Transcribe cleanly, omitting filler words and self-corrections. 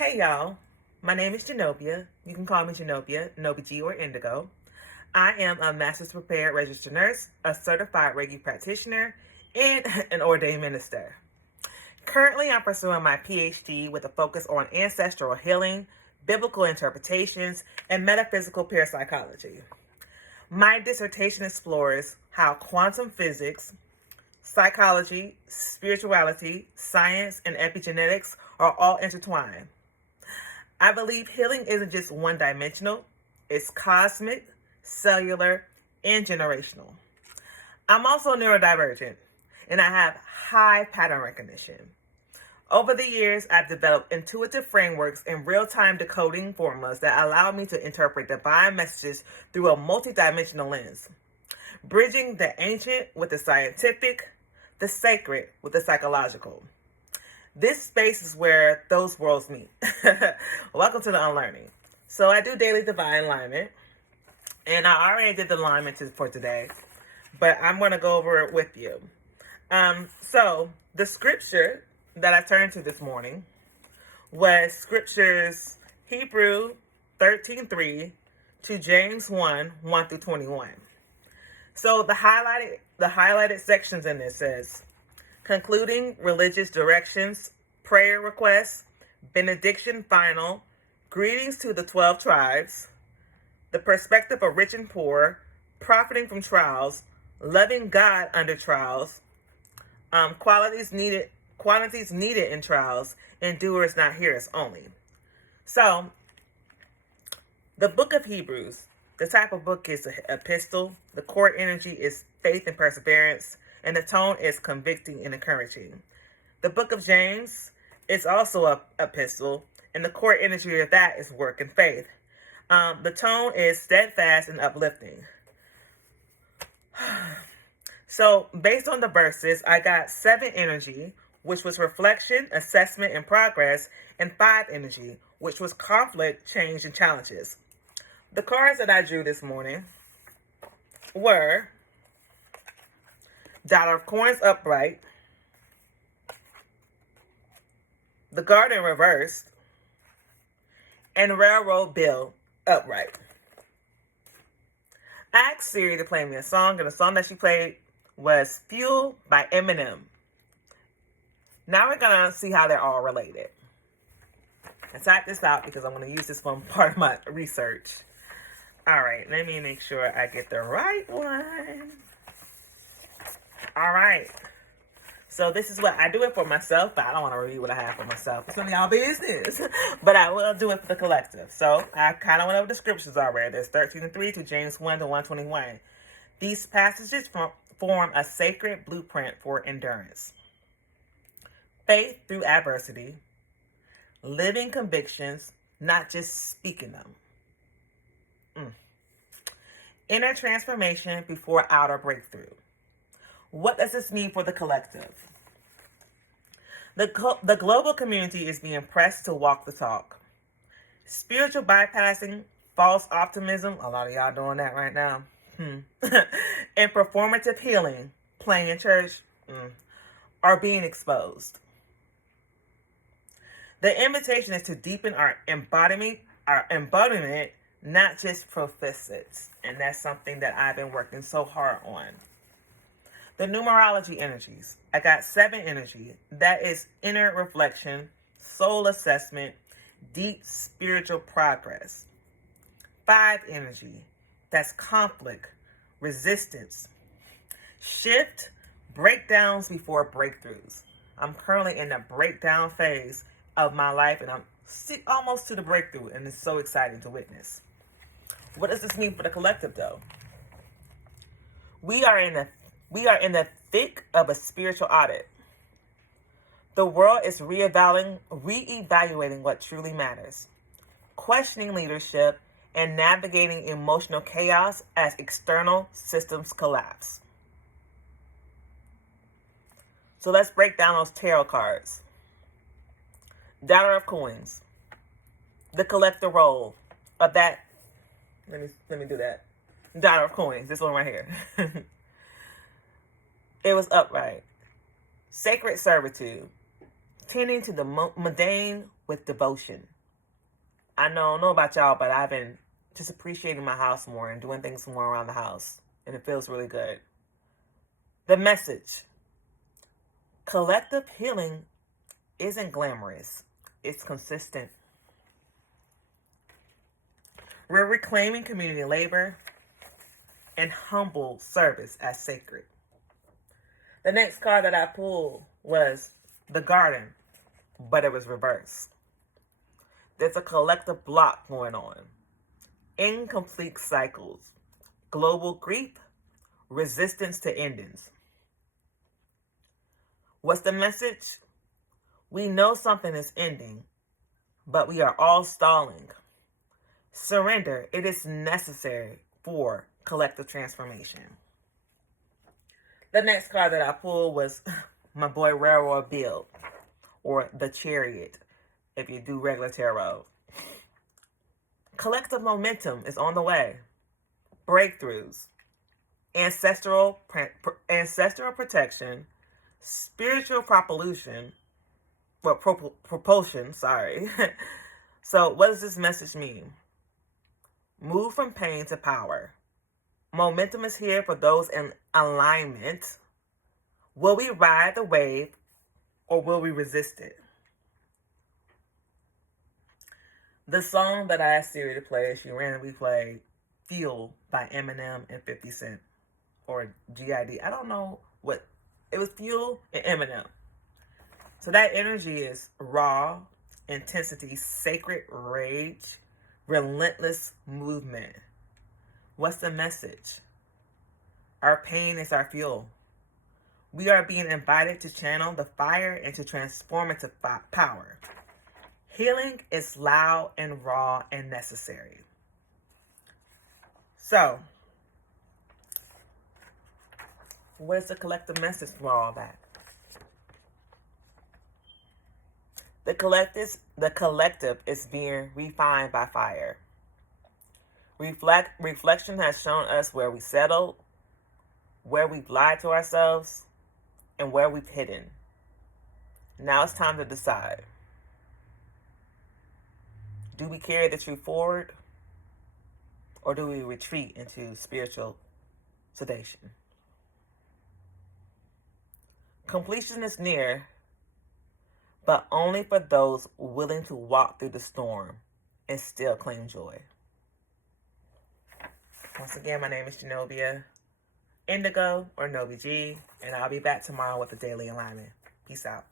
Hey y'all, my name is Genobia. You can call me Genobia, Nobi G or Indigo. I am a Master's Prepared Registered Nurse, a certified Reiki practitioner, and an ordained minister. Currently, I'm pursuing my PhD with a focus on ancestral healing, biblical interpretations, and metaphysical parapsychology. My dissertation explores how quantum physics, psychology, spirituality, science, and epigenetics are all intertwined. I believe healing isn't just one dimensional, it's cosmic, cellular, and generational. I'm also neurodivergent, and I have high pattern recognition. Over the years, I've developed intuitive frameworks and real-time decoding formulas that allow me to interpret divine messages through a multidimensional lens, bridging the ancient with the scientific, the sacred with the psychological. This space is where those worlds meet. Welcome to the unlearning. So I do daily divine alignment, and I already did the alignment for today, but I'm going to go over it with you. So the scripture that I turned to this morning was scriptures Hebrew 13:3 to James 1:1 through 21. So the highlighted sections in this says, concluding religious directions, prayer requests, benediction final, greetings to the 12 tribes, the perspective of rich and poor, profiting from trials, loving God under trials, qualities needed in trials, and doers not hearers only. So, the book of Hebrews, the type of book is an epistle. The core energy is faith and perseverance, and the tone is convicting and encouraging. The book of James is also an epistle, and the core energy of that is work and faith. The tone is steadfast and uplifting. So, based on the verses, I got 7 energy, which was reflection, assessment, and progress, and 5 energy, which was conflict, change, and challenges. The cards that I drew this morning were Dollar of Coins upright, the Garden reversed, and Railroad Bill upright. I asked Siri to play me a song, and the song that she played was Fuel by Eminem. Now we're going to see how they're all related. I typed this out because I'm going to use this for part of my research. All right, let me make sure I get the right one. All right. So this is what I do it for myself, but I don't want to review what I have for myself. It's none of y'all business. But I will do it for the collective. So I kind of went over the scriptures already. There's 13:3 to James 1 to 121. These passages form a sacred blueprint for endurance. Faith through adversity. Living convictions, not just speaking them. Inner transformation before outer breakthrough. What does this mean for the collective? The global community is being pressed to walk the talk. Spiritual bypassing, false optimism, a lot of y'all doing that right now, and performative healing, playing in church, are being exposed. The invitation is to deepen our embodiment, not just profess it. And that's something that I've been working so hard on. The Numerology Energies. I got 7 energy. That is inner reflection, soul assessment, deep spiritual progress. 5 energy. That's conflict, resistance, shift, breakdowns before breakthroughs. I'm currently in the breakdown phase of my life, and I'm almost to the breakthrough, and it's so exciting to witness. What does this mean for the collective, though? We are in the thick of a spiritual audit. The world is reevaluating what truly matters, questioning leadership, and navigating emotional chaos as external systems collapse. So let's break down those tarot cards. Dollar of Coins. The collective role of that. Let me do that. Dollar of Coins. This one right here. It was upright. Sacred servitude. tending to the mundane with devotion. I don't know about y'all, but I've been just appreciating my house more and doing things more around the house. And it feels really good. The message. Collective healing isn't glamorous. It's consistent. We're reclaiming community labor and humble service as sacred. The next card that I pulled was the garden, but it was reversed. There's a collective block going on. Incomplete cycles. Global grief. Resistance to endings. What's the message? We know something is ending, but we are all stalling. Surrender. It is necessary for collective transformation. The next card that I pulled was my boy Railroad Bill, or the Chariot, if you do regular tarot. Collective momentum is on the way. Breakthroughs. Ancestral protection. Spiritual propulsion. Propulsion, sorry. So what does this message mean? Move from pain to power. Momentum is here for those in alignment. Will we ride the wave or will we resist it? The song that I asked Siri to play, she randomly played Fuel by Eminem and 50 Cent. Or GID. I don't know what. It was Fuel and Eminem. So that energy is raw, intensity, sacred rage, relentless movement. What's the message? Our pain is our fuel. We are being invited to channel the fire into transformative power. Healing is loud and raw and necessary. So, what is the collective message for all that? The collective is being refined by fire. Reflection has shown us where we settled, where we've lied to ourselves, and where we've hidden. Now it's time to decide. Do we carry the truth forward, or do we retreat into spiritual sedation? Completion is near, but only for those willing to walk through the storm and still claim joy. Once again, my name is Genovia Indigo, or Novi G, and I'll be back tomorrow with a daily alignment. Peace out.